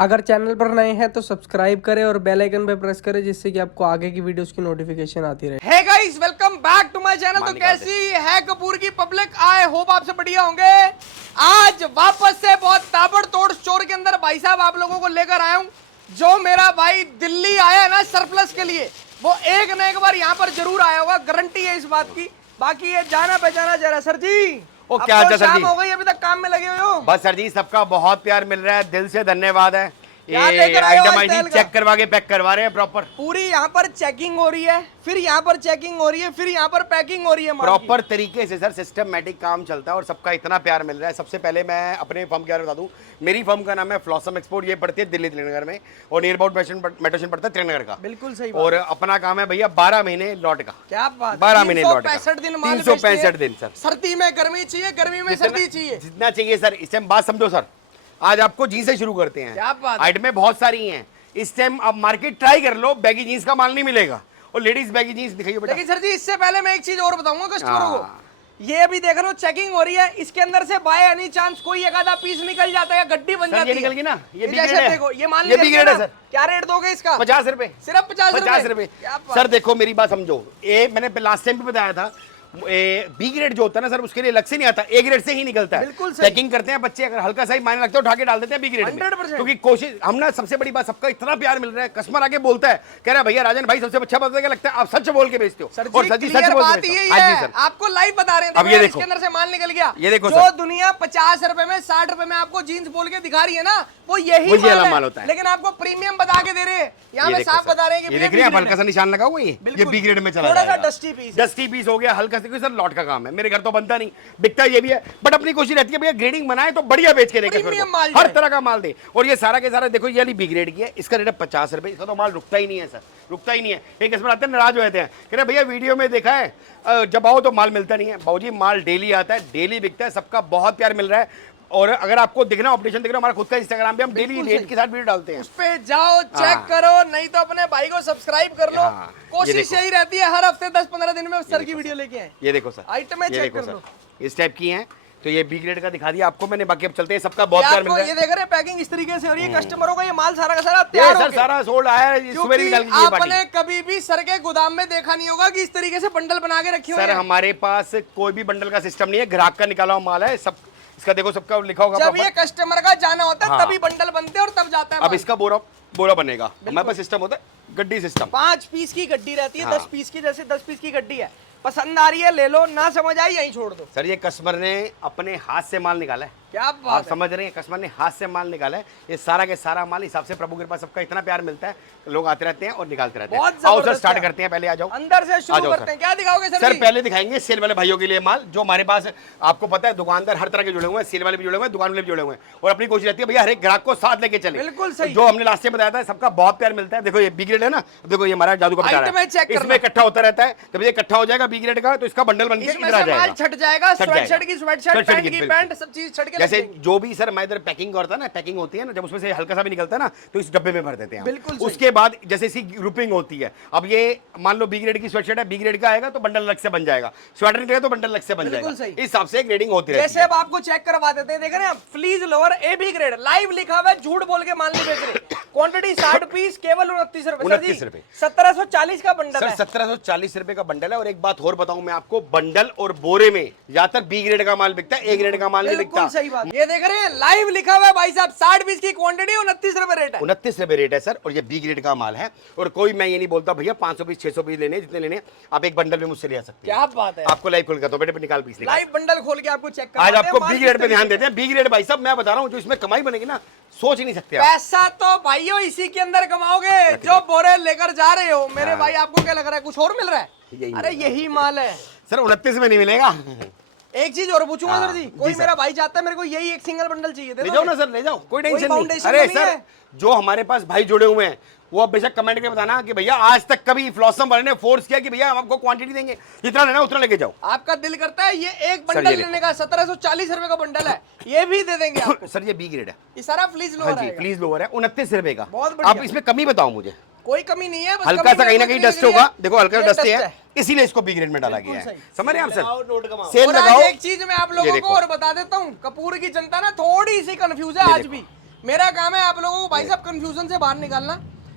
अगर चैनल पर नए हैं तो सब्सक्राइब करें और बेल आइकन पे प्रेस करें जिससे कि आपको आगे की वीडियोस की नोटिफिकेशन आती रहे। Hey guys, welcome back to my channel. तो कैसी है कपूर की पब्लिक? आई होप आपसे बढ़िया होंगे। आज वापस से बहुत ताबड़तोड़ स्टोर के अंदर भाई साहब आप लोगों को लेकर आया हूं। जो मेरा भाई दिल्ली आया है ना सरप्लस के लिए, वो एक न एक बार यहाँ पर जरूर आया होगा, गारंटी है इस बात की। बाकी ये जाना पहचाना जरा सर जी। ओ क्या हाल है सर जी? हो गई, अभी तक काम में लगे हुए हो? बस सर जी, सबका बहुत प्यार मिल रहा है, दिल से धन्यवाद है। क्या ये लेकर आए हो आइटम आज आईडी तेल का? चेक करवा के पैक करवा रहे हैं प्रॉपर। पूरी यहाँ पर चेकिंग हो रही है, फिर यहाँ पर चेकिंग हो रही है, फिर यहाँ पर पैकिंग हो रही है। प्रॉपर तरीके से सर सिस्टमैटिक काम चलता है और सबका इतना प्यार मिल रहा है। सबसे पहले मैं अपने फर्म के बारे में बता दूं। मेरी फर्म का नाम है फ्लॉसम एक्सपोर्ट। ये पड़ती है दिल्ली त्रिनगर में और नियर अबाउट मेट्रो स्टेशन पड़ता है त्रिनगर का। बिल्कुल सही और अपना काम है भैया 12 महीने लॉट का। क्या बात, 12 महीने लॉट का, 365 दिन माल 365 दिन सर। सर्दी में गर्मी चाहिए, गर्मी में सर्दी चाहिए, जितना चाहिए सर। इस टाइम बात समझो सर, आज आपको जीन्स से शुरू करते हैं। क्या बात, आइटमें बहुत सारी हैं इस टाइम। अब मार्केट ट्राई कर लो, बैगी जीन्स का माल नहीं मिलेगा। और लेडीज बैगी जीन्स दिखाइए बेटा। लेकिन सर जी इससे पहले मैं एक चीज और बताऊंगा कस्टमरों को। ये अभी देख रहे हो चेकिंग हो रही है, इसके अंदर से बाय एनी चांस कोई एक आधा पीस निकल जाता है, गड्डी बन जाती है। निकल गई ना, ये जैसे देखो ये मान ये है सर। क्या रेट दोगे इसका? 50 रुपए, सिर्फ 50 रुपए। सर देखो मेरी बात समझो, ये मैंने लास्ट टाइम भी बताया था, बी ग्रेड जो होता है ना सर, उसके लिए अलग से नहीं आता, ए ग्रेड से ही निकलता है। बिल्कुल सही। पैकिंग करते हैं बच्चे, अगर हल्का सा ही मायने लगता है उठा के डाल देते हैं बी ग्रेड में। 100%। क्योंकि कोशिश हम ना, सबसे बड़ी बात, सबका इतना प्यार मिल रहा है, कस्टमर आके बोलता है, कह रहा है भैया राजन भाई सबसे अच्छा पता क्या लगता है, आप सच बोल के बेचते हो। सर और सच जी बोल के बात बेचते ये हो। हाँ जी है, सर, आपको लाइव बता रहे हैं। अब ये देखो, इसके अंदर से माल निकल गया। ये देखो जो सर, दुनिया 50 रुपए में 60 रुपए में आपको जीन्स बोल के दिखा रही है ना, वो यही माल होता है। लेकिन आपको प्रीमियम बता के दे रहे हैं। यहाँ पे साफ बता रहे हैं कि ये देख रहे हैं हल्का सा निशान लगा हुआ है, ये बी ग्रेड में चला थोड़ा सा जाएगा। डस्टी पीस हो गया हल्का से, सर लॉट का काम है, मेरे घर तो बनता नहीं, बिकता ये भी है, बट अपनी कोशिश रहती है भैया ग्रेडिंग बनाए तो बढ़िया बेच के देखे, हर तरह का माल दे। और ये सारा के सारा देखो, ये वाली बी ग्रेड की है, इसका रेट है 50 रुपए। इसका तो माल रुकता ही नहीं है सर, रुकता ही नहीं है। एक कस्टमर आते हैं नाराज हो जाते हैं, कह रहे भैया वीडियो में देखा है, जब आओ तो माल मिलता नहीं है। बाबूजी माल डेली आता है, डेली बिकता है, सबका बहुत प्यार मिल रहा है। और अगर आपको दिखना ऑपरेशन दिख रहा है, हमारा खुद का इंस्टाग्राम पे हम डेली रेट के साथ वीडियो डालते हैं, उस पे जाओ चेक करो, नहीं तो अपने भाई को सब्सक्राइब कर लो। कोशिश यही रहती है हर हफ्ते 10-15 दिन में सर की वीडियो लेके आए। ये देखो सर, आइटम चेक कर लो, इस टाइप की हैं। तो ये बी ग्रेड का दिखा दिया आपको मैंने, बाकी अब चलते हैं, सबका बहुत प्यार मिल रहा है। ये देख रहे हैं पैकिंग इस तरीके से हो रही है, कस्टमरों का ये माल सारा का सारा तैयार हो गया, सारा सोल्ड आया है। क्योंकि आपने कभी भी सर के गोदाम में देखा नहीं होगा कि इस तरीके से बंडल बना के रखे हुए हैं। सर हमारे पास कोई भी बंडल का सिस्टम नहीं है, ग्राहक का निकाला हुआ माल है सब। इसका देखो सबका लिखा होगा, जब ये कस्टमर का जाना होता है तभी बंडल बनते हैं और तब जाता है। अब इसका बोरा बनेगा, हमारे पास सिस्टम होता है गड्डी सिस्टम। 5 पीस की गड्डी रहती है, 10 पीस की, जैसे 10 पीस की गड्डी है। पसंद आ रही है ले लो, ना समझ आई यहीं छोड़ दो। सर ये कस्टमर ने अपने हाथ से माल निकाला है, क्या बात आप समझ रहे हैं, कस्टमर ने हाथ से माल निकाला है। ये सारा के सारा माल हिसाब से प्रभु के पास सबका इतना प्यार मिलता है, लोग आते रहते हैं और निकालते रहते हैं। आओ सर स्टार्ट करते हैं, पहले आ जाओ, अंदर से शुरू करते हैं। क्या दिखाओगे सर? सर पहले दिखाएंगे सेल वाले भाइयों के लिए माल, जो हमारे पास आपको पता है दुकानदार हर तरह के जुड़े हुए हैं, सेल वाले भी जुड़े हुए हैं, दुकान वाले भी जुड़े हुए हैं। और अपनी कोशिश रहती है भैया हर एक ग्राहक को साथ लेके चले। बिल्कुल सही, जो हमने लास्ट में बताया था, सबका बहुत प्यार मिलता है। देखो ये बी ग्रेड है ना, देखो ये हमारा जादू का बता रहा है, इसमें इकट्ठा होता रहता है। जब ये इकट्ठा हो जाएगा बी ग्रेड का, तो इसका बंडल बन के इधर आ जाएगा, छट जाएगा, स्वेटशर्ट की स्वेटशर्ट, पैंट की पैंट, सब चीज छट के जैसे जो भी सर हमारे इधर पैकिंग करता है ना, पैकिंग होती है ना, जब उसमें से हल्का सा भी निकलता है ना, तो इस डब्बे में भर देते हैं। बिल्कुल उसके बाद जैसे इसी ग्रुपिंग होती है। अब ये मान लो बी ग्रेड की स्वेटशर्ट है, बी ग्रेड का आएगा तो बंडल अलग से बन जाएगा, स्वेटर निकलेगा तो बंडल अलग से बन जाएगा। इस हिसाब से ग्रेडिंग होती है। जैसे अब आपको चेक करवा देते हैं, देख रहे हैं fleece lower A B grade, live लिखा हुआ है, झूठ बोल के माल नहीं बेच रहे। क्वांटिटी 60 पीस, केवल 29 रुपए। 29 रुपए, 1740 का बंडल है। 1740 रुपए का बंडल है। और एक बात और बताऊं मैं आपको, बंडल और बोरे में ज्यादातर बी ग्रेड का माल बिकता है, ए ग्रेड का माल नहीं बिकता। सही बात। ये देख रहे हैं लाइव लिखा हुआ है भाई साहब, 60 पीस की क्वांटिटी, 29 रुपए रेट है। 29 रुपए रेट है सर, और ये बी ग्रेड का माल है। और कोई मैं ये नहीं बोलता भैया 500 पीस 600 पीस लेने, जितने लेने आप एक बंडल में मुझसे ले आ सकते हैं। क्या बात है, आपको लाइव खोल कर, तो बेटे पे निकाल पीस, लाइव बंडल खोल के आपको चेक आज आपको बी ग्रेड पे ध्यान देते हैं। बी ग्रेड भाई साहब मैं बता रहा हूँ, जो इसमें कमाई बनेगी ना, सोच नहीं सकते आप। पैसा तो भाइयों इसी के अंदर कमाओगे, जो बोरे लेकर जा रहे हो मेरे भाई। आपको क्या लग रहा है कुछ और मिल रहा है? अरे यही माल है सर, 29 में नहीं मिलेगा। एक चीज और पूछूंगा सर जी, कोई मेरा भाई चाहता है मेरे को यही एक सिंगल बंडल चाहिए, ले जाओ ना सर, ले जाओ, कोई टेंशन नहीं। अरे सर जो हमारे पास भाई जुड़े हुए हैं, वो अब बेशक कमेंट करके बताना कि भैया आज तक कभी फ्लॉसम वाले ने फोर्स किया कि भैया हम आपको क्वांटिटी देंगे, जितना लेना उतना लेके जाओ। आपका दिल करता है ये एक बंडल लेने का, 1740 रुपए का बंडल है, ये भी दे देंगे आपको। सर ये बी ग्रेड है, ये सारा फ्लीज लोअर है। फ्लीज लोअर है, 29 रुपए का। बहुत बढ़िया। आप इसमें कमी बताओ मुझे। कोई कमी नहीं है, हल्का सा कहीं ना कहीं डस्ट होगा, देखो हल्का डस्ट है, इसीलिए इसको बी ग्रेड में डाला गया है। समझ रहे हैं आप सर? सेल लगाओ। एक चीज मैं आप लोगों को और बता देता हूँ, कपूर की जनता ना थोड़ी सी कंफ्यूज है आज भी। मेरा काम है आप लोगों को भाई साहब कंफ्यूजन से बाहर निकालना।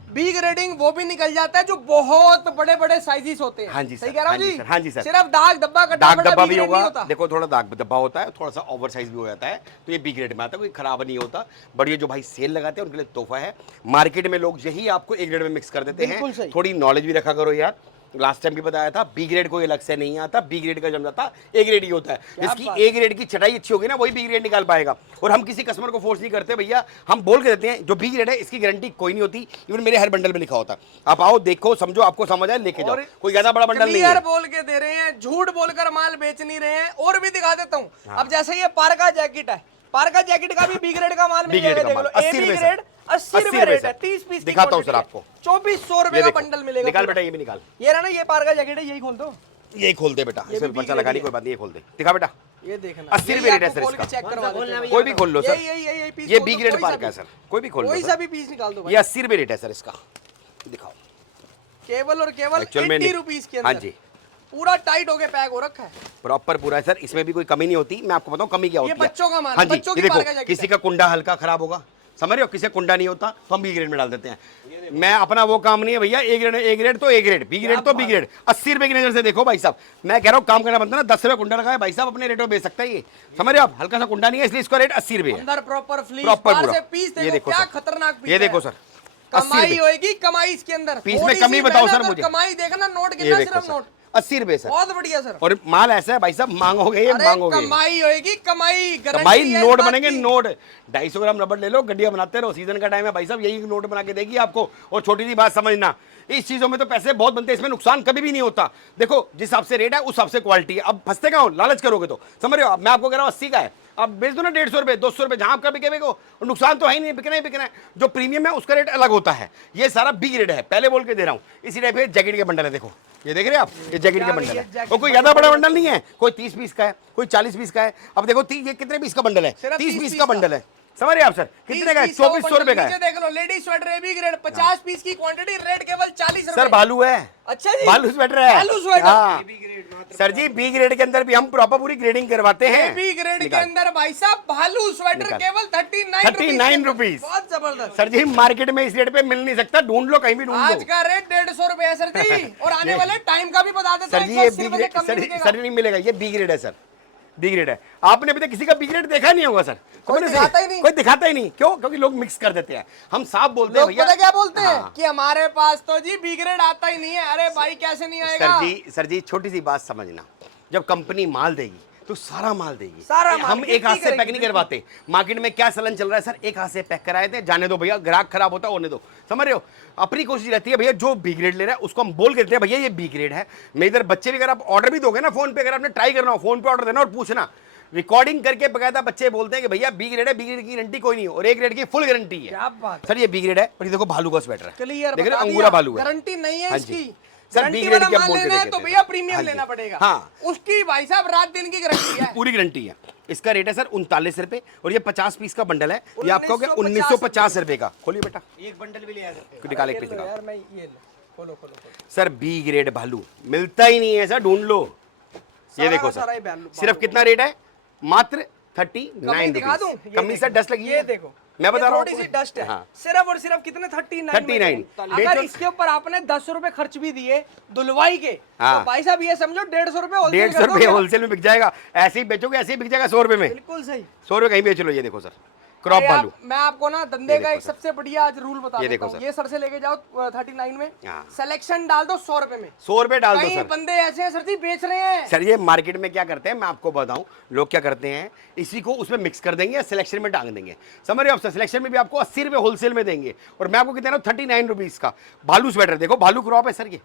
बी ग्रेडिंग वो भी निकल जाता है जो बहुत बड़े बड़े साइजेस होते हैं। हाँ जी सर, सही कह रहा हूँ हाँ जी जी? सर, हाँ जी सर। सिर्फ दाग धब्बा का दाग धब्बा भी नहीं होगा, होता। देखो थोड़ा दाग धब्बा होता है, थोड़ा सा ओवर साइज भी हो जाता है, तो ये बी ग्रेड में आता है, कोई खराब नहीं होता। बट ये जो भाई सेल लगाते हैं उनके लिए तोहफा है। मार्केट में लोग यही आपको ए ग्रेड में मिक्स कर देते हैं। थोड़ी नॉलेज भी रखा करो यार। लास्ट टाइम भी बताया था, बी ग्रेड कोई अलग से नहीं आता, बी ग्रेड का जम जाता ए ग्रेड ही होता है। इसकी ए ग्रेड की चटाई अच्छी होगी ना, वही बी ग्रेड निकाल पाएगा। और हम किसी कस्टमर को फोर्स नहीं करते भैया, हम बोल के देते हैं जो बी ग्रेड है इसकी गारंटी कोई नहीं होती। इवन मेरे हर बंडल में लिखा होता है, आप आओ देखो समझो, आपको समझ आए लेके जाओ, कोई ज्यादा बड़ा बंडल नहीं है। बोल के दे रहे हैं, झूठ बोलकर माल बेच नहीं रहे हैं। और भी दिखा देता हूँ। अब जैसे ये पार्का जैकेट है, पार्का जैकेट का भी बी ग्रेड का माल मिल जाएगा। 80 रुपए, 80 रुपए रेट है, 30 पीस दिखाता हूँ सर आपको। 2400 रुपए का बंडल मिलेगा। निकाल बेटा, ये भी निकाल। ये रहा ना, ये पार्का जैकेट है, यही खोल दो। यही खोल दे बेटा, इसमें पर्चा लगा नहीं, कोई बात नहीं, ये खोल दे, दिखा बेटा। ये देखना 80 रुपए रेट है सर इसका। चेक करवा दो, कोई भी खोल लो सर, ये बी ग्रेड पार्का है सर, कोई भी खोल लो। कोई सा भी पीस निकाल दो। ये 80 रुपए रेट है सर इसका, दिखाओ। केवल और केवल 80 रुपीस के अंदर। हाँ जी, पूरा टाइट होके पैक हो रखा है, प्रॉपर पूरा है सर। इसमें भी कोई कमी नहीं होती। मैं आपको बताऊं कमी क्या होती है। ये बच्चों का माल, हाँ जी, बच्चों की देखो पार्का जैकेट किसी का कुंडा हल्का खराब होगा, समझ रहे हो, किसी का कुंडा नहीं होता तो हम बी ग्रेड में डाल देते हैं। मैं अपना वो काम नहीं है भैया, ए ग्रेड तो ए ग्रेड, बी ग्रेड तो बी ग्रेड। 80 रुपए की नजर से देखो भाई साहब, मैं कह रहा हूँ काम करना बनता है ना, 10 रुपए कुंडा लगाए भाई साहब, अपने रेट में बेच सकता है ये, समझ रहे हो आप। हल्का सा कुंडा नहीं है इसलिए इसका रेट 80 रुपए है। अंदर प्रॉपर फ्लीस, प्रॉपर बाहर पूरा। से पीस ये देखो क्या सर, खतरनाक पीस ये देखो सर, कमाई होएगी, कमाई इसके अंदर। पीस में कमी बताओ सर मुझे, कमाई देखना, नोट ये कितना, देखो सिर्फ सर, नोट 80 रुपए सर। बहुत बढ़िया सर। और माल ऐसा है भाई साहब, मांगोगे ये मांगोगे, कमाई होएगी, कमाई कमाई। नोट बनेंगे नोट, 250 ग्राम रबड़ ले लो, गड्डियां बनाते रहो, सीजन का टाइम है भाई साहब, यही नोट बना के देगी आपको। और छोटी सी बात समझना, इस चीजों में तो पैसे बहुत बनते हैं, इसमें नुकसान कभी भी नहीं होता। देखो जिस हिसाब से रेट है उस हिसाब से क्वालिटी है। अब फंसते कहाँ हो, लालच करोगे तो, समझ रहे हो। मैं आपको कह रहा हूँ 80 का है, आप बेच दो ना 150 रुपए 200 रुपए, जहां आपका बिकेगा, और नुकसान तो है ही नहीं, बिकना ही बिकना है। जो प्रीमियम है उसका रेट अलग होता है, ये सारा बी ग्रेड है, पहले बोल के दे रहा हूँ। इसी टाइप के जैकेट के बंडल है, देखो ये देख रहे हैं आप, ये जैकेट के बंडल है, और कोई ज्यादा बड़ा बंडल नहीं है, कोई 30 पीस का है, कोई 40 पीस का है। अब देखो ये कितने पीस का बंडल है, 30 पीस का बंडल है, समझ रहे आप सर, कितने का है, 2400 रुपए का है। देख लो, ladies sweater B grade 50 piece की क्वांटिटी, रेट केवल 40 रुपए। सर भालू है, अच्छा जी, भालू स्वेटर है, भालू स्वेटर। हाँ सर जी, बी ग्रेड के अंदर भी हम प्रॉपर पूरी ग्रेडिंग करवाते हैं। बी ग्रेड के अंदर भाई साहब भालू स्वेटर केवल 39 रुपीस। बहुत जबरदस्त सर जी, मार्केट में इस रेट पे मिल नहीं सकता, ढूंढ लो कहीं भी ढूंढ लो। आज का रेट 150 रुपए है सर जी, और आने वाले टाइम का भी बता देते सर जी, ये बी ग्रेड सर नहीं मिलेगा, ये बी ग्रेड है सर, बी ग्रेड है। आपने अभी तक किसी का बी ग्रेड देखा नहीं होगा सर, कोई दिखाता ही नहीं। कोई दिखाता ही नहीं, क्यों? क्योंकि लोग मिक्स कर देते हैं। हम साफ बोलते हैं भैया, पता क्या बोलते हैं हाँ। कि हमारे पास तो जी बी ग्रेड आता ही नहीं है। अरे भाई कैसे नहीं आएगा सर जी छोटी सी बात समझना, जब कंपनी माल देगी तो सारा माल देगी, सारा माल हम एक हाथ से पैक नहीं करवाते। मार्केट में क्या चलन चल रहा है सर, एक हाथ से पैक कराए थे, जाने दो भैया, ग्राहक खराब होता है होने दो, समझ रहे हो। अपनी कोशिश रहती है भैया, जो बी ग्रेड ले रहा है उसको हम बोल के देते हैं भैया ये बी ग्रेड है। मैं इधर बच्चे भी, अगर आप ऑर्डर भी दोगे ना फोन पे, अगर आपने ट्राई करना हो फोन पे ऑर्डर देना और पूछना, रिकॉर्डिंग करके बकायदा बच्चे बोलते हैं कि भैया बी ग्रेड है, बी ग्रेड की गारंटी कोई नहीं, और ए ग्रेड की फुल गारंटी है। क्या बात सर ये बी ग्रेड है, और ये देखो भालू का स्वेटर है, क्लियर देख रहे हो, अंगूरा भालू है, गारंटी नहीं है इसकी। सर बी ग्रेड की आप बोल के लेना है तो देते भैया हैं। प्रीमियम हाँ जी। लेना पड़ेगा, हाँ। उसकी भाई साहब रात दिन की गारंटी है, पूरी गारंटी है। इसका रेट है सर 39 रुपए, और ये 50 पीस का बंडल है, ये आपका हो गया 1950 रुपए का। खोलिए बेटा, एक बंडल भी ले आ सकते हैं, निकाल एक पीस निकाल। यार मैं ये खोलो खोलो। सर बी ग्रेड भालू मिलता ही नहीं है सर, ढूंढ लो। ये देखो सर, सिर्फ कितना रेट है, मात्र 39 दिखा दूं? रुपीस। कमी सर डस्ट लगी है, ये देखो, मैं बता रहा हूँ, थोड़ी सी डस्ट है, हाँ। सिर्फ और सिर्फ कितने 39 अगर बेचो। इसके ऊपर आपने 10 रुपए खर्च भी दिए धुलवाई के, हाँ। तो भाई साहब ये समझो 150 रुपए 150 रुपए होलसेल में बिक जाएगा। ऐसे ही बेचोगे, ऐसे ही बिक जाएगा 100 रुपए में, बिल्कुल सही, 100 रुपए कहीं बेच लो। ये देखो सर, क्रॉप भालू। मैं आपको ना धंधे का एक सबसे बढ़िया आज रूल बता देता हूँ। सर। ये सर से लेके जाओ 39 में, हाँ। सिलेक्शन डाल दो 100 रुपए में, 100 रुपए डाल दो कई सर। बंदे ऐसे हैं सर जी बेच रहे हैं। सर ये मार्केट में क्या करते हैं, मैं आपको बताऊं, लोग क्या करते हैं, इसी को उसमें मिक्स कर देंगे या सिलेक्शन में टांग देंगे, समझ रहे हो आप। सिलेक्शन में भी आपको 80 रुपए होलसेल में देंगे, और मैं आपको कितना 39 रुपीज का भालू स्वेटर। देखो भालू क्रॉप है सर, ये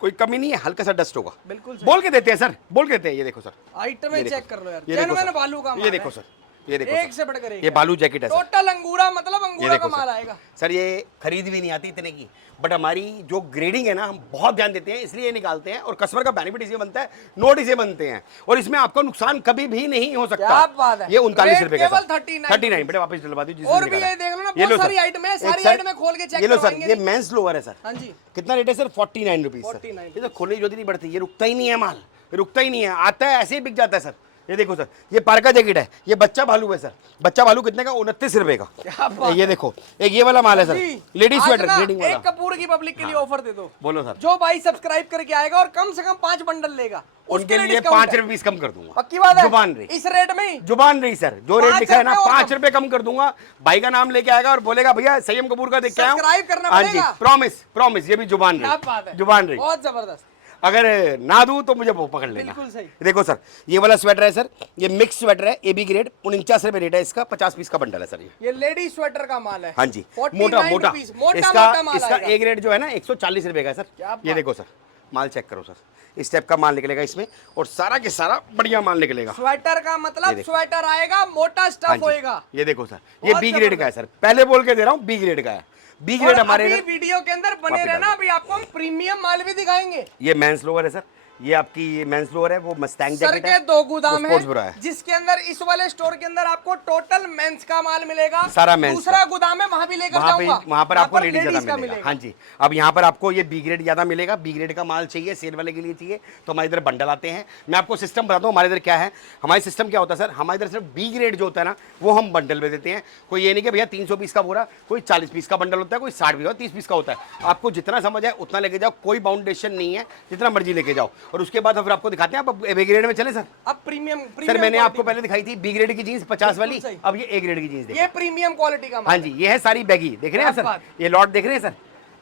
कोई कमी नहीं है, हल्का सा डस्ट होगा, बिल्कुल बोल के देते हैं सर, बोल के देते हैं। ये देखो सर, आइटम चेक कर लो यार, ये देखो जेन्युइन सर, भालू का माल ये देखो है। सर, ये देखो एक सर, से बढ़कर एक ये भालू जैकेट है सर। टोटल अंगूरा, मतलब ये अंगूरा का देखो माल सर, आएगा सर ये खरीद भी नहीं आती इतने की, बट हमारी जो ग्रेडिंग है ना, हम बहुत ध्यान देते हैं, इसलिए निकालते हैं, और कस्टमर का बेनिफिट इसे बनता है, नोट इसे बनते हैं, और इसमें आपका नुकसान कभी भी नहीं हो सकता। क्या बात है। ये 39 रुपए का केवल सर, 39 बेटा वापस डलवा दीजिए। और भी ये देख लो ना, बहुत सारी आइटम है, सारी आइटम खोल के चेक ये लो सर, करवाएंगे। ये मेंस लोअर है सर। हाँ जी, कितना रेट है सर, 49 रुपीज। 49। ये तो खोलने की जरूरत नहीं पड़ती, ये रुकता ही नहीं है माल, रुकता ही नहीं है, आता है ऐसे ही बिक जाता है सर। ये देखो सर, ये पार्का जैकेट है, ये बच्चा भालू है सर। बच्चा भालू कितने का? 29 रुपए का। क्या बात ये देखो, एक ये वाला माल है सर, लेडीज आज स्वेटर ना ग्रेडिंग वाला। एक कपूर की पब्लिक के लिए ऑफर दे दो। बोलो सर। जो भाई सब्सक्राइब करके आएगा और कम से कम 5 बंडल लेगा, उनके लिए 5 रुपए पीस कम कर दूंगा। पक्की बात है? जुबान रही, इस रेट में ही? जुबान रही सर, जो रेट 5 लिखा है ना, रुपए और 5 रुपए कम कर दूंगा। भाई का नाम लेके आएगा और बोलेगा भैया संयम कपूर का देख के आया हूं। सब्सक्राइब करना हाँ जी, पड़ेगा। प्रॉमिस प्रॉमिस, ये भी जुबान क्या बात रही, है, जुबान रही। बहुत जबरदस्त। अगर ना दूं तो मुझे वो पकड़ लेना। बिल्कुल सही। देखो सर, ये वाला स्वेटर है सर, ये मिक्स स्वेटर है, एबी ग्रेड, 49 रुपए रेट है इसका, 50 पीस का बंडल है सर। ये लेडीज स्वेटर का माल है। हाँ जी, 49 मोटा मोटा, रुपीस, मोटा इसका माल इसका आएगा। ए ग्रेड जो है ना 140 रुपए का है क्या सर। बात। ये देखो सर, माल चेक करो सर, इस टाइप का माल निकलेगा इसमें, और सारा के सारा बढ़िया माल निकलेगा। स्वेटर का मतलब स्वेटर आएगा, मोटा हाँ स्टफ जी, होएगा। ये देखो सर, ये बहुत बी ग्रेड का है सर, पहले बोल के दे रहा हूँ, बी ग्रेड का है। बी ग्रेड हमारे अभी इधर- वीडियो के अंदर बने कॉपी रहना, डाल अभी आपको हम प्रीमियम माल भी दिखाएंगे। ये मेंस लोअर है सर, ये आपकी ये मेंस लोअर है, वो मस्टैंग सर जैकेट के है, 2 गोदाम वो स्पोर्ट्स ब्रा है। जिसके अंदर इस वाले स्टोर के अंदर आपको टोटल मेंस का माल मिलेगा। सारा मेंस दूसरा गोदाम है, वहां भी लेकर जाऊंगा, वहां पर आपको लेडीज लेडीज ज्यादा मिलेगा। हाँ जी, अब यहाँ पर आपको ये बी ग्रेड ज्यादा मिलेगा। बी ग्रेड का माल चाहिए, सेल वाले के लिए चाहिए, तो हमारे इधर बंडल आते हैं। मैं आपको सिस्टम बताता हूँ हमारे इधर क्या है। हमारे सिस्टम क्या होता है सर, हमारे इधर सिर्फ बी ग्रेड जो होता है ना, वो हम बंडल में देते हैं। कोई ये नहीं कि भैया 300 पीस का बोरा, कोई 40 पीस का बंडल होता है, कोई 60 पीस 30 पीस का होता है। आपको जितना समझ आए उतना लेके जाओ, कोई बाउंडेशन नहीं है, जितना मर्जी लेके जाओ। और उसके बाद फिर आपको दिखाते हैं। आप बी ग्रेड में चले सर। अब प्रीमियम सर मैंने आपको पहले दिखाई थी बी ग्रेड की जीन्स 50 वाली, सही। अब ये ए ग्रेड की जीन्स देखो। ये प्रीमियम क्वालिटी का माल। हाँ जी, ये है सारी बैगी, देख रहे हैं क्या सर, बात। ये लॉट देख रहे हैं सर,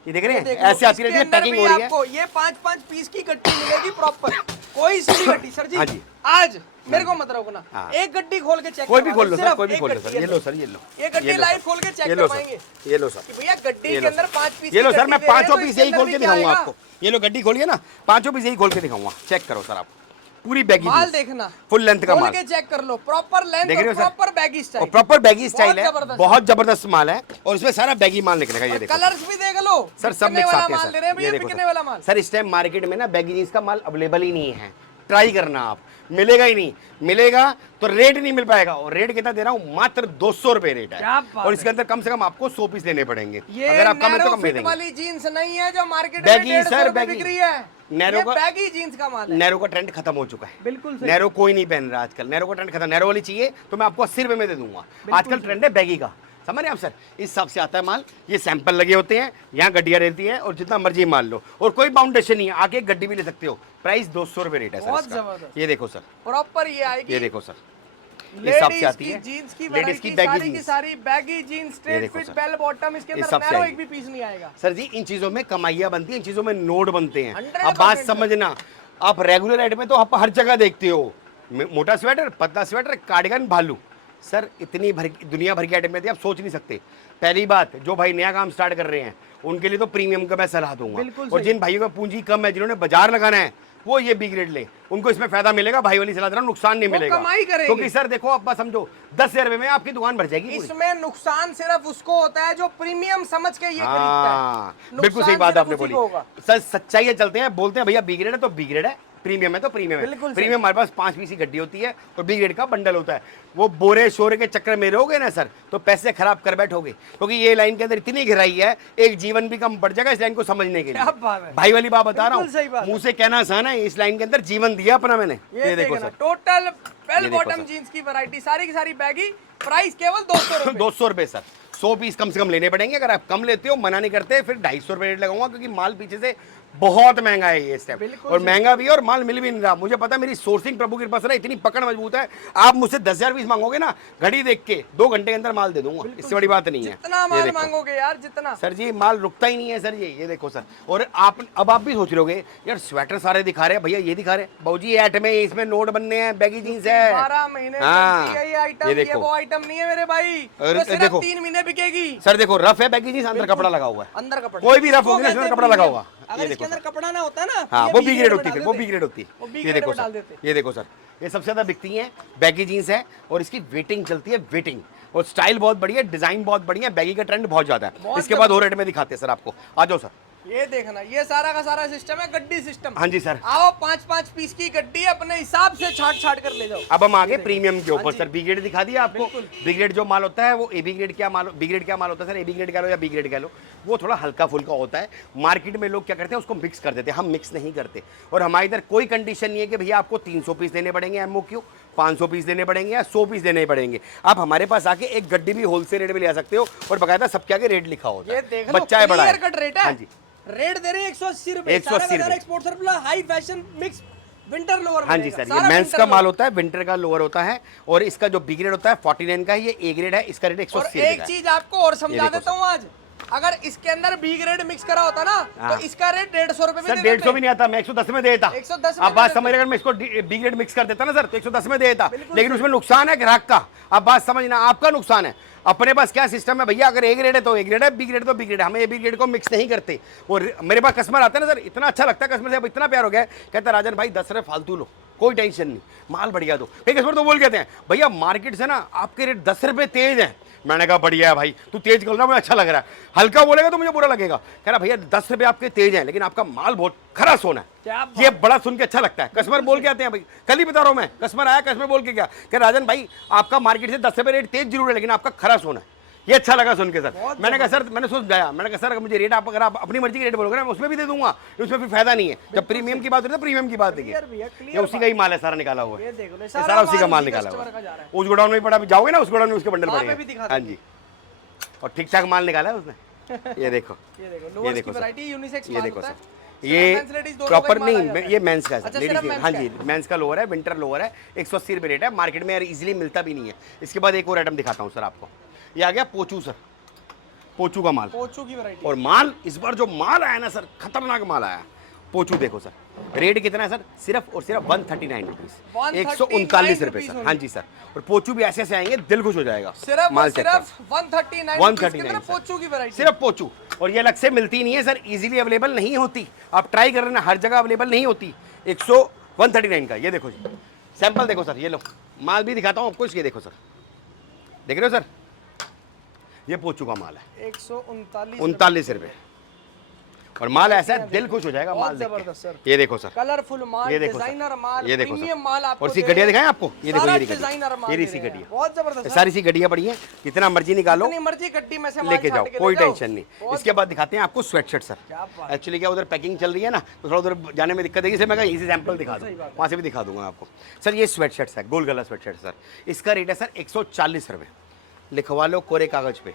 ये देख रहे हैं, देखो, ऐसे आती रहती है, इसके अंदर पैकिंग भी हो रही है। आपको ये 5-5 पीस की गड्डी मिलेगी प्रॉपर, कोई सी भी गड्डी। सर जी, हाँ जी। आज मेरे को मत रोकना, हाँ। एक गड्डी खोल के चेक कोई भी करवा खोल दो, लो सर, सिर्फ कोई भी एक खोल लो गड्डी सर, है ये लो सर, ये लो, ये गड्डी ये लो लाइव सर, खोल के चेक ये लो करवाएंगे सर, ये लो सर, कि भैया गड्डी ये के लो अंदर सर। 5 पीस ये लो की सर, मैं गड्डी दे रहे हैं, 5 तो पीस इसके यही अंदर खोल भी के क्या दिखाऊंगा आएगा? आपको। ये लो गड्डी खोलिए ना, 5 पीस यही खोल के दिखाऊंगा, चेक करो सर आप, पूरी बैगी माल देखना, फुल लेंथ का खोल माल के चेक कर लो, प्रॉपर लेंथ देख रहे और हो सर? प्रॉपर बैगी और स्टाइल, प्रॉपर बैगी स्टाइल है, जबरदस्त। बहुत जबरदस्त माल है, और इसमें सारा बैगी माल निकलेगा। ये देखो कलर्स भी देख लो सर, सब बिकने मिक्स वाला आते हैं माल दे रहे हैं सर। ये भैया, देखो बिकने वाला माल। सर, इस टाइम मार्केट में ना बैगी जींस का माल अवेलेबल ही नहीं है, ट्राई करना आप, मिलेगा ही नहीं, मिलेगा तो रेट नहीं मिल पाएगा। और रेट कितना दे रहा हूँ, मात्र 200 रुपए रेट क्या है, बात और इसके अंदर कम से कम आपको 100 पीस लेने पड़ेंगे। ये अगर आप कम है तो नैरो कम दे फिट देंगे। वाली जीन्स नहीं है जो मार्केट में बैगी 150 सर, रुपए बैगी। बिक रही है, नैरो ये का- बैगी जीन्स का माल है। नैरो का ट्रेंड खत्म हो चुका है, बिल्कुल सही। नैरो कोई नहीं पहन रहा आजकल, नैरो का ट्रेंड खत्म। नैरो वाली चाहिए तो मैं आपको 80 रुपए में दे दूंगा। आजकल ट्रेंड है बैगी का, समझ रहे हैं आप सर? इस हिसाब से आता है माल। ये सैंपल लगे होते हैं, यहाँ गड्डियाँ रहती है, और जितना मर्जी माल लो, और कोई बाउंडेशन नहीं है, आके एक गड्डी भी ले सकते हो। प्राइस 200 रुपए रेट है सर बहुत इसका। जबरदस्त। ये देखो सर, प्रॉपर ये आएगी, ये देखो सर, इस हिसाब से लेडीज आती की है, जीन्स की लेडीज की वैरायटी, बैगी सारी की जीन्स। सारी बैगी जीन्स, ये स्ट्रेट देखो फिट, सर। बेल बॉटम, इसके इस अंदर हिसाब से नैरो आएगी। एक भी पीस नहीं आएगा। सर जी, इन चीजों में कमाइयां बनती हैं, इन चीजों में नोट बनते हैं। 100% अब बात समझना, आप रेगुलर रेट में तो आप हर जगह देखते हो, मोटा स्वेटर, पतला स्वेटर, कार्डिगन, भालू। सर इतनी दुनिया भर की आइटम में थी, आप सोच नहीं सकते। पहली बात, जो भाई नया काम स्टार्ट कर रहे हैं उनके लिए तो प्रीमियम का मैं सलाह दूंगा, और जिन भाइयों का पूंजी कम है, जिन्होंने बाजार लगाना है, वो ये बी ग्रेड ले, उनको इसमें फायदा मिलेगा। भाई वाली सलाह दे रहा हूं, नुकसान नहीं मिलेगा, कमाई करेंगे। क्योंकि सर देखो, आप बात समझो, 10,000 रुपए में आपकी दुकान भर जाएगी पूरी। इसमें नुकसान सिर्फ उसको होता है जो प्रीमियम समझ के ये खरीदता हाँ, है। बिल्कुल सही नुकसान बात सिर्फ आपने उसी बोली। को होगा। सर सच्चाई है, चलते हैं, बोलते हैं भैया बी ग्रेड है तो बी ग्रेड है, प्रीमियम है तो प्रीमियम है। बिल्कुल प्रीमियम हमारे पास 5 पीस की गड्डी होती है, और बी ग्रेड का बंडल होता है। वो बोरे शोरे के चक्कर में रहोगे ना सर, तो पैसे खराब कर बैठोगे, क्योंकि ये लाइन के अंदर इतनी गहराई है, एक जीवन भी कम पड़ जाएगा इस लाइन को समझने के क्या लिए। बात है। भाई वाली बात बता रहा बिल्कुल सही बात हूँ, है। मुंह से कहना आसान है, इस लाइन के अंदर जीवन दिया अपना मैंने। ये देखो देखना, सर, टोटल बेल ये देखो बॉटम सर। जीन्स की वैरायटी, सारी की सारी बैगी, प्राइस केवल 200 रुपए। 200 रुपए सर, 100 पीस कम से कम लेने पड़ेंगे। अगर आप कम लेते हो, मना नहीं करते, फिर 250 रुपए रेट लगाऊंगा, क्योंकि माल पीछे से बहुत महंगा है ये इस टाइम, बिल्कुल और महंगा भी है, और माल मिल भी नहीं रहा। मुझे पता है, मेरी सोर्सिंग प्रभु की कृपा से ना इतनी पकड़ मजबूत है, आप मुझसे 10,000 पीस मांगोगे ना, घड़ी देख के 2 घंटे के अंदर माल दे दूंगा, इससे बड़ी बात नहीं है। जितना ये माल देखो। मांगोगे यार, जितना। सर जी, माल रुकता ही नहीं है सर, ये देखो सर। और आप अब आप भी सोच रहे होगे, यार स्वेटर सारे दिखा रहे हैं भैया, ये दिखा रहे हैं बाबूजी, ये आइटम है, इसमें नोट बनने हैं, बैगी जीन्स है, 12 महीने हाँ, चलती है ये आइटम, ये ये देखो। वो आइटम नहीं है मेरे भाई, और तो सिर्फ देखो। 3 महीने बिकेगी। सर देखो, रफ है बैगी जींस, अंदर कपड़ा लगा हुआ है, अंदर कपड़ा, कोई भी रफ इसको होगी ना, इसमें कहते हैं कपड़ा लगा premium। हुआ। अगर ये इसके देखो अंदर सर। कपड़ा ना होता ना, हाँ, ये वो B बी grade ग्रेड में होती है, डाल वो देते। बी ग्रेड होती है। वो B ये grade देखो में डाल सर, देते। ये देखो सर, ये सबसे ज्यादा बिकती हैं बैगी जींस है, और इसकी वेटिंग चलती है, वेटिंग, और स्टाइल बहुत बढ़िया है, डिजाइन बहुत बढ़िया है, बैगी का ट्रेंड बहुत ज्यादा है। बहुत इसके बाद और रेट में दिखाते हैं सर आपको, आ जाओ सर। ये देखना, ये सारा का सारा सिस्टम है गड्डी सिस्टम। हाँ जी सर, आओ 5-5 पीस की गड्डी अपने हिसाब से छाट कर ले जाओ। अब हम आगे प्रीमियम के ऊपर। हाँ जी। सर बी ग्रेड दिखा दिया आपको, बी ग्रेड जो माल होता है वो ए बी ग्रेड क्या माल, बी ग्रेड क्या माल होता है सर, ए बी ग्रेड कह लो या बी ग्रेड कह लो, वो थोड़ा हल्का फुल्का होता है। मार्केट में लोग क्या करते हैं, उसको मिक्स कर देते हैं, हम मिक्स नहीं करते। और हमारे इधर कोई कंडीशन नहीं है कि भैया आपको 300 पीस लेने पड़ेंगे एमओक्यू, 500 पीस लेने पड़ेंगे या 100 पीस लेने पड़ेंगे। आप हमारे पास आके एक गड्डी भी होलसेल रेट में ले आ सकते हो और बकायदा सबके आगे रेट लिखा होता ये है। देख लो, बच्चा है बड़ा क्लियर कट रेट है। हाँ जी, रेट दे रहे हैं 180 रुपए। 180 रुपए। Export surplus high fashion mix winter lower. हाँ जी सर, ये मेंस का माल होता है, विंटर का लोअर होता है और इसका जो बी ग्रेड होता है 49 का है, ये ए ग्रेड है, इसका रेट 180 एक चीज आपको और समझा देता हूँ आज, अगर इसके अंदर बी ग्रेड मिक्स करा होता ना तो इसका रेट 150 रुपए में सर 150 भी नहीं आता, मैं 110 में दे देता। 110 आप बात समझ रहे, अगर मैं इसको बी ग्रेड मिक्स कर देता ना सर तो 110 में दे देता, लेकिन उसमें नुकसान है ग्राहक का। आप बात समझना, आपका नुकसान है। अपने पास क्या सिस्टम है भैया, अगर ए ग्रेड है तो ए ग्रेड है, बी ग्रेड तो बी ग्रेड है, हमें ए बी ग्रेड को मिक्स नहीं करते। और मेरे पास कस्टमर आते हैं ना सर, इतना अच्छा लगता है कस्टमर से, अब इतना प्यार हो गया है, कहता है राजन भाई 10 रुपये फालतू लो, कोई टेंशन नहीं, माल बढ़िया दो। कई कस्टमर तो बोल कहते हैं भैया मार्केट से ना आपके रेट 10 रुपये तेज है। मैंने कहा बढ़िया है भाई, तू तेज कर रहा है, मुझे अच्छा लग रहा है। हल्का बोलेगा तो मुझे बुरा लगेगा। कह रहा भैया 10 रुपये आपके तेज है लेकिन आपका माल बहुत खरा सोना है। ये बड़ा सुन के अच्छा लगता है। कस्टमर बोल के आते हैं भाई, कल ही बता रहा हूँ मैं, कस्टमर आया, कस्टमर बोल के गया कि राजन भाई आपका मार्केट से 10 रुपये रेट तेज जरूर है लेकिन आपका खरा सोना है। ये अच्छा लगा सुन के सर। मैंने कहा सर, मैंने सोच जाया, मैंने कहा सर अगर मुझे रेट आप अगर आप अपनी मर्जी के रेट बोलोगे ना मैं उसमें भी दे दूंगा, उसमें फिर फायदा नहीं है। जब प्रीमियम की बात होती है तो प्रीमियम की बात देखिए, ये उसी का ही माल है, सारा निकाला हुआ है, सारा उसी का माल निकाला हुआ है। उस गोडाउन में पड़ा, जाओगे ना उस गोडाउन में उसके बंडल पड़े हैं। हाँ जी, और ठीक ठाक माल निकाला है उसने। ये देखो, ये देखो सर, ये देखो सर, ये प्रॉपर नहीं, ये मेंस का है सर, लेडीज। हाँ जी, मेंस का लोअर है, विंटर लोअर है, 180 रुपये रेट है, मार्केट में यार इजीली मिलता भी नहीं है। इसके बाद एक और आइटम दिखाता हूँ सर आपको, ये आ गया पोचू सर, पोचू का माल, पोचू की वैरायटी। और माल इस बार जो माल आया ना सर, खतरनाक माल आया। पोचू देखो सर, रेट कितना है सर, सिर्फ और सिर्फ 139 रुपीज, 139 रुपए सर। हाँ जी सर, और पोचू भी ऐसे ऐसे आएंगे, दिल खुश हो जाएगा। सिर्फ माल सिर्फ 139 पोचू की वैरायटी, सिर्फ पोचू। और ये अलग से मिलती नहीं है सर, इजीली अवेलेबल नहीं होती। आप ट्राई कर लेना, हर जगह अवेलेबल नहीं होती। 139 का, ये देखो जी, सैंपल देखो सर, ये लो माल भी दिखाता हूँ आपको। ये देखो सर, देख रहे हो सर, ये पोचू का माल है, 139 रुपए। और माल ऐसा है, दिल खुश हो जाएगा माल जबरदस्त सर। ये देखो सर, कलरफुल माल, ये देखो डिजाइनर माल, ये देखो प्रीमियम माल आपको। और सी गड्डियां दिखाएं आपको, ये देखो, ये डिजाइनर माल, ये सी गड्डियां बहुत जबरदस्त, सारी सी गड्डियां पड़ी हैं, जितना मर्जी निकालो, जितनी मर्जी गड्डी में से माल लेके जाओ, छाट के कोई ले जाओ। टेंशन नहीं। इसके बाद दिखाते हैं आपको स्वेटशर्ट सर। एक्चुअली क्या उधर पैकिंग चल रही है ना, तो थोड़ा उधर जाने में दिक्कत है, इसलिए मैं यहीं से सैंपल दिखा दूँ, वहाँ से भी दिखा दूंगा आपको सर। ये स्वेटशर्ट है, गोल गला स्वेटशर्ट सर, इसका रेट है सर 140 रुपये। लिखवा लो कोरे कागज पे,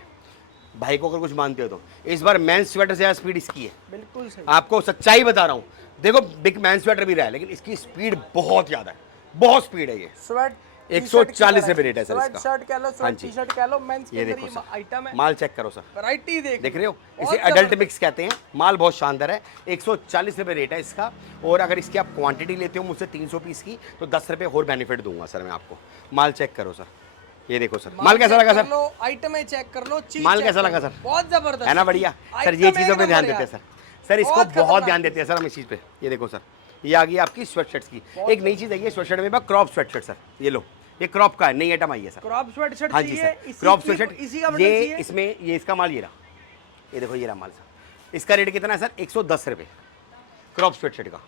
भाई को अगर कुछ मानते हो तो। इस बार मैन स्वेटर से ज़्यादा स्पीड इसकी है, बिल्कुल सही, आपको सच्चाई बता रहा हूँ। देखो बिग मैन स्वेटर भी रहा है लेकिन इसकी स्पीड बहुत ज़्यादा है, बहुत स्पीड है। ये स्वेट 140 रुपये रेट है सर इसका। शर्ट कह लो, स्वेट टी शर्ट कह लो, मेंस के ये अंदर देखो ये सर, आइटम है, माल चेक करो सर, वैरायटी देख रहे हो, इसे अडल्ट मिक्स कहते हैं। माल बहुत शानदार है, 140 रुपये रेट है इसका। और अगर इसकी आप क्वांटिटी लेते हो मुझसे 300 पीस की तो 10 रुपये और बेनिफिट दूंगा सर मैं आपको। माल चेक करो सर, ये देखो सर, माल कैसा लगा सर, आइटम चेक कर लो, माल कैसा लगा सर, बहुत जबरदस्त है ना, बढ़िया सर। ये चीज़ों पे ध्यान देते हैं सर, सर इसको बहुत ध्यान देते हैं सर हम इस चीज़ पे। ये देखो सर, ये आ गई आपकी स्वेटशर्ट्स की एक नई चीज़ आई है स्वेटशर्ट में, क्रॉप स्वेटशर्ट सर। ये लो, ये क्रॉप का है, नई आइटम आई है सर, क्रॉप स्वेटशर्ट। हाँ जी सर, क्रॉप स्वेटशर्ट। ये इसमें ये इसका माल, ये रहा, ये देखो ये रहा माल सर। इसका रेट कितना है सर, 110 रुपये क्रॉप स्वेटशर्ट का।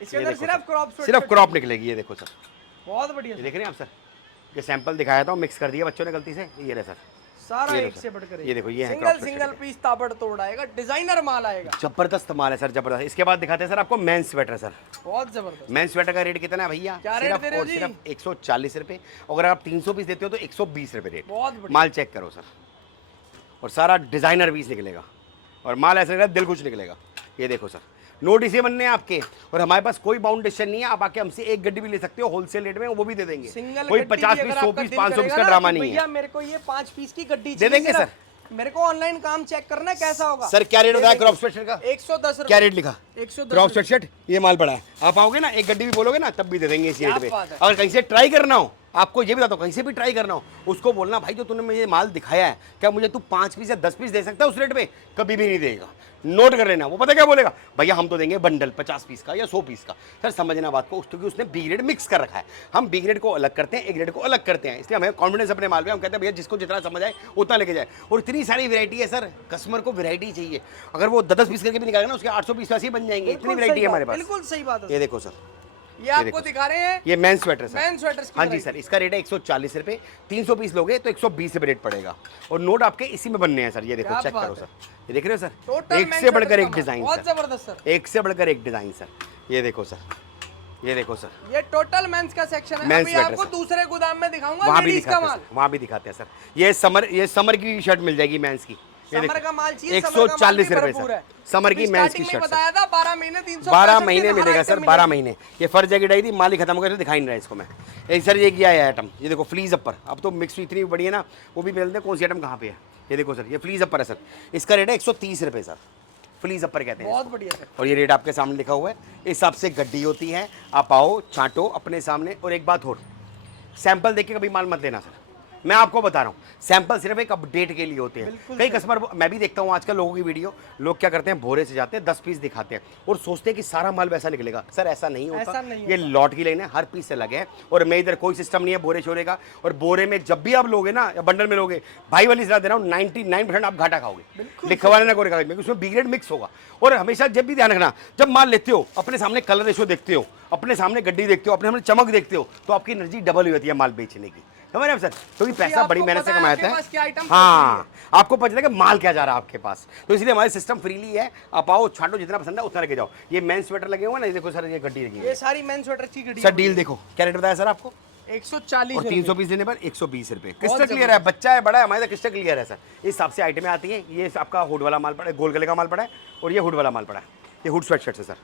इसके अंदर सिर्फ क्रॉप निकलेगी। ये देखो सर, बहुत बढ़िया, ये देख रहे हैं आप सर, ये सैंपल दिखाया था, मिक्स कर दिया बच्चों ने गलती से। ये रहा सर, सारा एक से बढ़कर ये देखो, ये है सिंगल सिंगल पीस ताबड़ तोड़ आएगा, डिजाइनर माल आएगा, जबरदस्त माल है सर, जबरदस्त। इसके बाद दिखाते हैं सर आपको मेन स्वेटर सर, बहुत जबरदस्त। मेन स्वेटर का रेट कितना है भैया, सिर्फ 140 रुपये। अगर आप 300 पीस देते हो तो 120 रुपये रेट। बहुत माल चेक करो सर, और सारा डिजाइनर पीस निकलेगा, और माल ऐसा निकलेगा दिल कुछ निकलेगा। ये देखो सर, नोट इसे बनने हैं आपके, और हमारे पास कोई बाउंडेशन नहीं है। आप आके हमसे एक गड्डी भी ले सकते हो होलसेल रेट में, वो भी दे देंगे। कोई 50 पीस, 100 पीस, 500 पीस का ड्रामा नहीं है। मेरे को ये 5 पीस की गड्डी दे देंगे सर। मेरे को ऑनलाइन काम चेक करना है कैसा होगा सर। क्या रेट होता है क्रॉप स्वेटशर्ट का, 110 क्या रेट लिखा, 110 क्रॉप स्वेटशर्ट। ये माल पड़ा है, आप आओगे ना एक गड्डी भी बोलोगे ना तब भी दे देंगे इसी रेट पे। अगर कहीं से ट्राई करना हो, आपको ये बताता हूँ, कहीं से भी ट्राई करना हो, उसको बोलना भाई जो तूने मुझे माल दिखाया है, क्या मुझे तू 5 पीस या 10 पीस दे सकता है उस रेट पे, कभी भी नहीं देगा। नोट कर लेना, वो पता क्या बोलेगा, भैया हम तो देंगे बंडल 50 पीस का या 100 पीस का। सर समझना बात को, क्योंकि उसने बी ग्रेड मिक्स कर रखा है। हम बी ग्रेड को अलग करते हैं, ए ग्रेड को अलग करते हैं, इसलिए हमें कॉन्फिडेंस अपने माल पे। हम कहते हैं भैया जिसको जितना समझ आए उतना लेके जाए। और इतनी सारी वैरायटी है सर, कस्टमर को वैरायटी चाहिए। अगर वो 10 पीस करके भी निकालेगा ना, उसके 800 पीस वैसे ही बन जाएंगे। इतनी वैरायटी है हमारे पास, बिल्कुल सही बात है। ये देखो सर, ये आपको दिखा रहे हैं, ये main sweater sir, main sweaters. हाँ जी सर, इसका रेट है 140 रुपये। 300 पीस लोगे तो 120 रुपये रेट पड़ेगा, और नोट आपके इसी में बनने हैं सर। ये देखो, चेक करो सर, ये देख रहे हो सर, एक से बढ़कर एक डिजाइन, बहुत जबरदस्त सर, एक से बढ़कर एक डिजाइन सर। ये देखो सर, ये देखो सर, ये टोटल मेंस का सेक्शन है। मेंस अभी स्वेटर आपको सर। दूसरे गोदाम में दिखाऊंगा वहाँ भी लेडीज का दिखाते हैं माल। सर, वहाँ भी दिखाते हैं सर। ये समर की शर्ट मिल जाएगी मेंस की, समर का माल चाहिए, 140 रुपए सर। समर की मेंस की शर्ट बताया था 12 महीने 365 12 महीने मिलेगा सर, 12 महीने। ये फर्स्ट जैकेट आई थी, माल ही खत्म हो गया, दिखाई नहीं रहा इसको मैं। एक सर ये क्या है आइटम, ये देखो फ्लीज अपर। अब तो मिक्स इतनी बड़ी है ना, वो भी मिलते हैं कौन सी आइटम कहाँ पे है। ये देखो सर, ये फ्लीज अपर है सर, इसका रेट है 130 रुपए सर। फ्लीज अपर कहते हैं बहुत इसको। बढ़िया सर। और ये रेट आपके सामने लिखा हुआ है, इस हिसाब से गड्डी होती है। आप आओ, छांटो अपने सामने। और एक बात और, सैंपल देख के कभी माल मत लेना सर, मैं आपको बता रहा हूँ। सैंपल सिर्फ एक अपडेट के लिए होते हैं। कई कस्टमर, मैं भी देखता हूँ आजकल लोगों की वीडियो, लोग क्या करते हैं, भोरे से जाते हैं 10 पीस दिखाते हैं और सोचते हैं कि सारा माल वैसा निकलेगा। सर ऐसा नहीं होता, ऐसा नहीं ये लॉट की लाइन है, हर पीस से लगे हैं। और मैं इधर कोई सिस्टम नहीं है बोरे छोरे का। और बोरे में जब भी आप लोगे ना, या बंडल में लोगे, भाई वाली सलाह दे रहा हूँ, 99% आप घाटा खाओगे। लिखवाने ना कोई कागज में, उसमें बी ग्रेड मिक्स होगा। और हमेशा जब भी ध्यान रखना, जब माल लेते हो अपने सामने कलर रेशो देखते हो, अपने सामने गड्डी देखते हो, अपने सामने चमक देखते हो, तो आपकी एनर्जी डबल हो जाती है माल बेचने की। समझ रहे हैं सर, क्योंकि पैसा बड़ी मेहनत से कमाते हैं। हाँ, आपको पता चलेगा माल क्या जा रहा है आपके पास। तो इसलिए हमारे सिस्टम फ्रीली है, आप आओ, छांटो, जितना पसंद है उतना लेके जाओ। ये मेंस स्वेटर लगे हुए ना, ये देखो सर, ये गड्डी लगी है, ये सारी मेंस स्वेटर की गड्डी सर। डील देखो, क्या रेट बताया सर आपको? 140 और 300 पीस लेने पर 120 रुपए। क्रिस्टल क्लियर है, बच्चा है बड़ा है, हमारे क्रिस्टल क्लियर है सर। इस हिसाब से आइटमें आती हैं। ये आपका हुड वाला माल पड़ा है, गोल गले का माल पड़ा है, और ये हुड वाला माल पड़ा है। ये हुड स्वेट शर्ट है सर,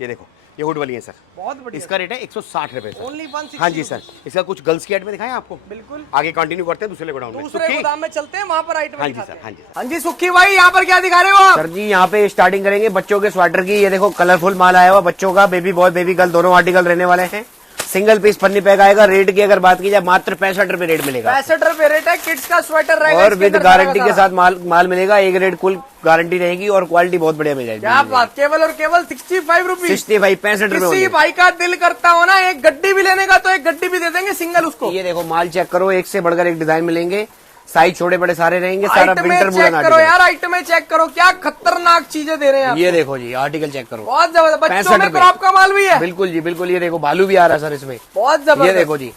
ये देखो, ये हुड वाली है सर। बहुत बढ़िया। इसका रेट है 160 रुपए सर। ओनली 160। हाँ जी सर। इसका कुछ गर्ल्स की आइटम दिखाएं आपको? बिल्कुल। आगे कंटिन्यू करते हैं दूसरे गोडाउन में। दूसरे गोदाम में चलते हैं, वहाँ पर आइटम हाँ जी दिखाते सर, हैं। हाँ जी सर। हाँ जी सुखी भाई, यहाँ पर क्या दिखा रहे हो आप? सर जी यहाँ पे स्टार्टिंग करेंगे बच्चों के स्वेटर की। ये देखो कलरफुल माल आया हुआ बच्चों का, बेबी बॉय बेबी गर्ल दोनों आर्टिकल रहने वाले हैं। सिंगल पीस फन्नी पैक आएगा। रेट की अगर बात की जाए, मात्र 65 रुपए रेट मिलेगा। 65 रुपए रेट है। किड्स का स्वेटर रहेगा और इसके विद अंदर गारंटी सारा के साथ माल मिलेगा। एक रेट कुल गारंटी रहेगी और क्वालिटी बहुत बढ़िया मिल जाएगी। क्या बात, केवल और केवल 65 रुपीज। 65 किसी रुपए। भाई का दिल करता हो ना एक गड्डी भी लेने का, तो एक गड्डी भी दे देंगे सिंगल उसको। ये देखो माल चेक करो, एक से बढ़कर एक डिजाइन मिलेंगे। साइज छोटे बड़े सारे रहेंगे। सारा आइटमें विंटर चेक करो यार, आइटमें चेक करो, क्या खतरनाक चीजें दे रहे हैं आप। ये देखो जी आर्टिकल चेक करो, बहुत जबरदस्त। बच्चों 65 में रुपए। क्रॉप का माल भी है। बिल्कुल जी बिल्कुल। ये देखो भालू भी आ रहा है सर इसमें। बहुत जबरदस्त। ये देखो जी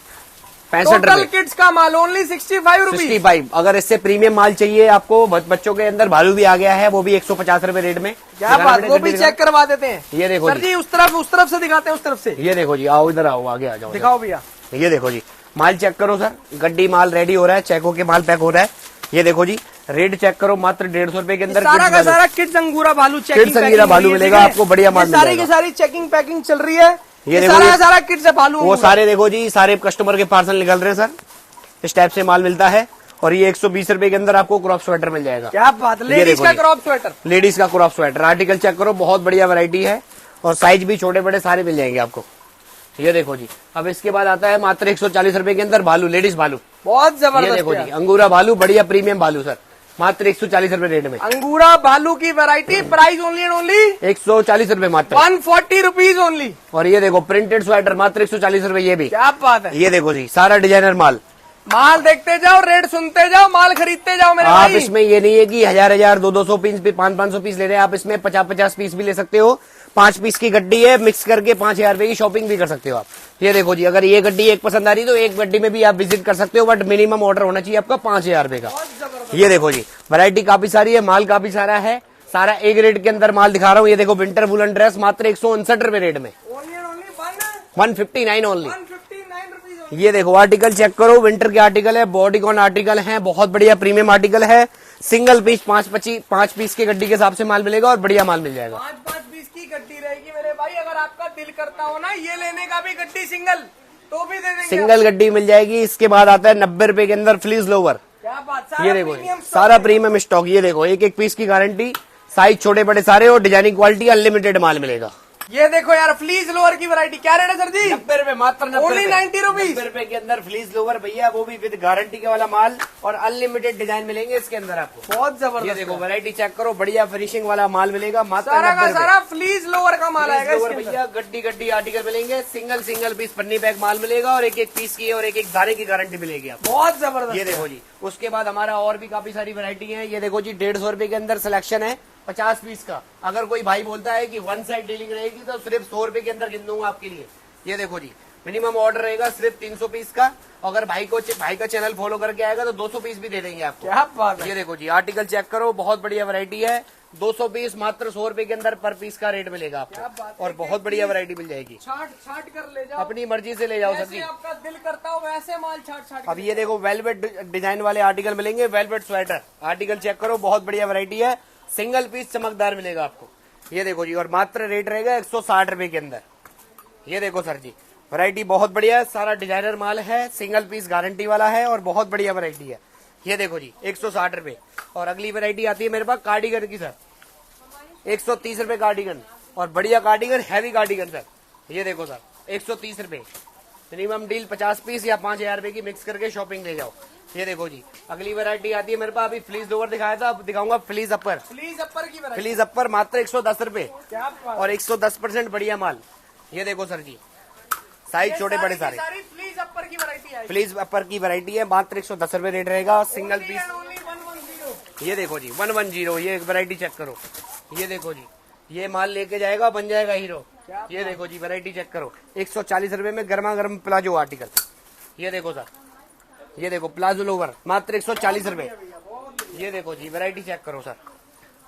65 टोटल रुपए। किड्स का माल ओनली 65 रुपीज। 65। अगर इससे प्रीमियम माल चाहिए आपको, बच्चों के अंदर भालू भी आ गया है, वो भी 150 रुपए रेट में। क्या बात, वो भी चेक करवा देते हैं। ये देखो सर जी उस तरफ से दिखाते हैं, उस तरफ से ये देखो जी, आओ इधर आओ, आगे आ जाओ। दिखाओ भैया। ये देखो जी माल चेक करो सर, गड्डी माल रेडी हो रहा है, चेक होके माल पैक हो रहा है। ये देखो जी रेट चेक करो, मात्र 150 रुपए के अंदर सारा का सारा किड्स अंगूरा भालू चेकिंग, किड्स अंगूरा भालू मिलेगा आपको, बढ़िया माल सारी मिलेगा। की सारी चेकिंग पैकिंग चल रही है। ये देखो सारा जी, का सारा किड्स भालू वो सारे देखो जी, सारे कस्टमर के पार्सल निकल रहे हैं सर। इस टाइप से माल मिलता है। और ये 120 रुपए के अंदर आपको क्रॉप स्वेटर मिल जाएगा। क्या बात, लेडीज देखो का जी। Crop sweater. लेडीज का क्रॉप स्वेटर आर्टिकल चेक करो, बहुत बढ़िया वैरायटी है और साइज भी छोटे बड़े सारे मिल जाएंगे आपको। ये देखो जी। अब इसके बाद आता है मात्र 140 रुपए के अंदर भालू, लेडीज भालू। बहुत ये जबरदस्त देखो यार। जी अंगूरा भालू, बढ़िया प्रीमियम भालू सर, मात्र 140 रुपए रेट में। अंगूरा भालू की variety, price only and only 140 रुपए मात्र। 140 रुपीज ओनली। और ये देखो प्रिंटेड स्वेटर मात्र 140 रुपए ये भी। क्या बात है। ये देखो जी सारा डिजाइनर माल। माल देखते जाओ, रेट सुनते जाओ, माल खरीदते जाओ मेरे आप भाई। इसमें ये नहीं है कि 1000 200 पीस, 500 पीस ले रहे हैं, आप इसमें 50 पीस भी ले सकते हो। 5 पीस की गड्डी है, मिक्स करके 5000 रुपए की शॉपिंग भी कर सकते हो आप। ये देखो जी, अगर ये गड्डी एक पसंद आ रही तो एक गड्डी में भी आप विजिट कर सकते हो, बट मिनिमम ऑर्डर होना चाहिए आपका 5000 रुपए का। ये देखो जी वैरायटी काफी सारी है, माल काफी सारा है, सारा एक रेट के अंदर माल दिखा रहा हूँ। ये देखो विंटर वुलन ड्रेस मात्र 159 रुपए रेट में, 159 ओनली। 159 रुपीज। ये देखो आर्टिकल चेक करो, विंटर के आर्टिकल है, बॉडीकॉन आर्टिकल है, बहुत बढ़िया प्रीमियम आर्टिकल है। सिंगल पीस 5 पीस की गड्डी के हिसाब से माल मिलेगा और बढ़िया माल मिल जाएगा। 5 पीस की गड्डी रहेगी मेरे भाई। अगर आपका दिल करता हो ना ये लेने का भी गड्डी सिंगल, तो भी दे देंगे। सिंगल गड्डी मिल जाएगी। इसके बाद आता है 90 रुपए के अंदर फ्लीज लोवर। क्या बात, ये देखो प्रीमियम सारा प्रीमियम स्टॉक। ये देखो एक पीस की गारंटी, साइज छोटे बड़े सारे और डिजाइनिंग क्वालिटी अनलिमिटेड माल मिलेगा। ये देखो यार फ्लीज लोअर की वैरायटी। क्या रेट है सर जी? 90 रुपए मात्र, ओनली 90 रुपीज। 90 रुपए के अंदर फ्लीज लोवर भैया, वो भी विद गारंटी के वाला माल और अनलिमिटेड डिजाइन मिलेंगे इसके अंदर आपको। बहुत ये जबरदस्त। देखो वैरायटी चेक करो, बढ़िया फिनिशिंग वाला माल मिलेगा मात्र सारा 90 का रुपए। सारा फ्लीज लोअर का माल आएगा इसके अंदर। भैया गड्डी आर्टिकल मिलेंगे, सिंगल पीस पन्नी बैग माल मिलेगा और एक पीस की और एक दाने की गारंटी मिलेगी आपको। बहुत जबरदस्त। ये देखो जी, उसके बाद हमारा और भी काफी सारी वैरायटी है। ये देखो जी 150 रुपए के अंदर सिलेक्शन है 50 पीस का। अगर कोई भाई बोलता है कि वन साइड डीलिंग रहेगी तो सिर्फ 100 रुपए के अंदर गिन दूंगा आपके लिए। ये देखो जी मिनिमम ऑर्डर रहेगा सिर्फ 300 पीस का। अगर भाई का चैनल फॉलो करके आएगा तो 200 पीस भी दे देंगे आपको। क्या बात है। ये देखो जी आर्टिकल चेक करो, बहुत बढ़िया वैरायटी है। 200 पीस मात्र 100 रुपए के अंदर पर पीस का रेट मिलेगा आपको, और बहुत बढ़िया वैरायटी मिल जाएगी। छाट कर ले जाओ, अपनी मर्जी से ले जाओ सर जी, जैसे आपका दिल करता हो वैसे माल छाट अब ये देखो वेलवेट डिजाइन वाले आर्टिकल मिलेंगे, वेलवेट स्वेटर आर्टिकल चेक करो, बहुत बढ़िया वैरायटी है। सिंगल पीस चमकदार मिलेगा आपको। ये देखो जी, और मात्र रेट रहेगा 160 रुपए के अंदर। ये देखो सर जी वैरायटी बहुत बढ़िया है, सारा डिजाइनर माल है, सिंगल पीस गारंटी वाला है और बहुत बढ़िया वैरायटी है। ये देखो जी 160 रुपए। और अगली वैरायटी आती है मेरे पास कार्डिगन की सर, 130 रुपए कार्डिगन, और बढ़िया कार्डिगन, हैवी कार्डिगन सर। ये देखो सर 130 रुपए, मिनिमम डील 50 पीस या 5000 रुपए की मिक्स करके शॉपिंग ले जाओ। ये देखो जी अगली वैरायटी आती है मेरे पास, अभी फ्लीस लोवर दिखाया था, अब दिखाऊंगा फ्लीस अपर। फ्लीज अपर की वैरायटी, फ्लीस अपर मात्र 110 रुपए, क्या बात। और 110% बढ़िया माल। ये देखो सर जी साइज छोटे बड़े सारे, सारी फ्लीज अपर की वैरायटी है, फ्लीस अपर की वैरायटी है, मात्र 110 रुपए रेट रहेगा। Single piece, 110। ये देखो जी 110, ये वैरायटी चेक करो। ये देखो जी ये माल लेके जाएगा बन जाएगा हीरो। ये देखो जी वैरायटी चेक करो, 140 रुपए में गर्मा गर्म प्लाजो आर्टिकल। ये देखो सर, ये देखो प्लाजो लोवर मात्र 140 रुपए। ये देखो जी वैरायटी चेक करो सर,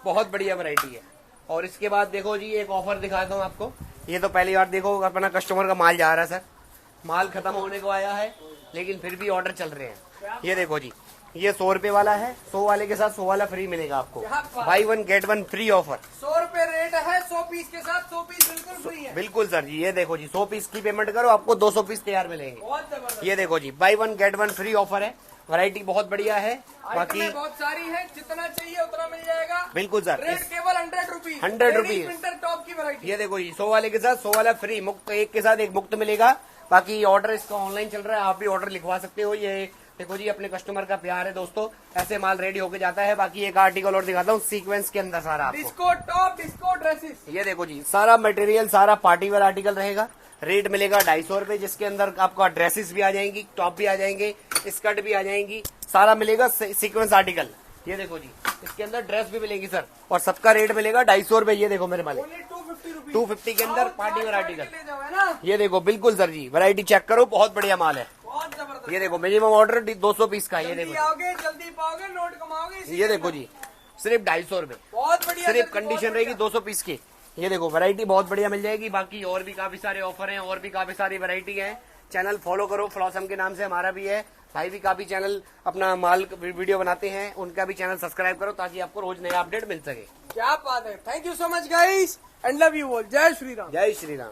बहुत बढ़िया वैरायटी है। और इसके बाद देखो जी एक ऑफर दिखाता हूँ आपको। ये तो पहली बार देखो अपना कस्टमर का माल जा रहा है सर, माल खत्म होने को आया है लेकिन फिर भी ऑर्डर चल रहे हैं। ये देखो जी ये 100 रुपए वाला है, 100 वाले के साथ 100 वाला फ्री मिलेगा आपको, बाई 1 गेट 1 फ्री ऑफर। 100 रुपए रेट है, 100 पीस के साथ 100 पीस बिल्कुल फ्री है। बिल्कुल सर जी, ये देखो जी 100 पीस की पेमेंट करो आपको 200 पीस तैयार मिलेंगे। बहुत जबरदस्त। ये देखो जी बाई 1 गेट 1 फ्री ऑफर है, वैरायटी बहुत बढ़िया है। बाकी आइटमें बहुत सारी है, जितना चाहिए उतना मिल जाएगा। बिल्कुल सर, रेट केवल 100 रुपीज, 100 रुपीज। विंटर टॉप की वैरायटी। ये देखो जी 100 वाले के साथ 100 वाला फ्री, मुफ्त एक के साथ एक मुफ्त मिलेगा। बाकी ऑर्डर इसका ऑनलाइन चल रहा है, आप भी ऑर्डर लिखवा सकते हो। ये देखो जी अपने कस्टमर का प्यार है दोस्तों, ऐसे माल रेडी होके जाता है। बाकी एक आर्टिकल और दिखाता हूँ सीक्वेंस के अंदर सारा आपको। Disco top, disco dresses. ये देखो जी सारा मटेरियल सारा पार्टी वेयर आर्टिकल रहेगा। रेट मिलेगा 250 रुपए, जिसके अंदर आपका ड्रेसेस भी आ जाएंगी, टॉप भी आ जाएंगे, स्कर्ट भी आ जाएंगी, सारा मिलेगा सीक्वेंस आर्टिकल। ये देखो जी इसके अंदर ड्रेस भी मिलेगी सर, और सबका रेट मिलेगा 250 रुपए। ये देखो मेरे मालिक 250 के अंदर पार्टी वेयर आर्टिकल। ये देखो बिल्कुल सर जी वैरायटी चेक करो, बहुत बढ़िया माल है। बहुत जबरदस्त। ये देखो मिनिमम ऑर्डर 200 पीस का। ये देखो आओगे जल्दी पाओगे, नोट कमाओगे। ये देखो जी सिर्फ 250 रुपए, बहुत बढ़िया, सिर्फ कंडीशन रहेगी 200 पीस की। ये देखो वैरायटी बहुत बढ़िया मिल जाएगी। बाकी और भी काफी सारे ऑफर हैं, और भी काफी सारी वैरायटी है। चैनल फॉलो करो, फ्लॉसम के नाम से हमारा भी है। भाई भी काफी चैनल अपना माल वीडियो बनाते हैं, उनका भी चैनल सब्सक्राइब करो ताकि आपको रोज नया अपडेट मिल सके। क्या बात है। Thank you so much guys and love you all. जय श्री राम। जय श्री राम।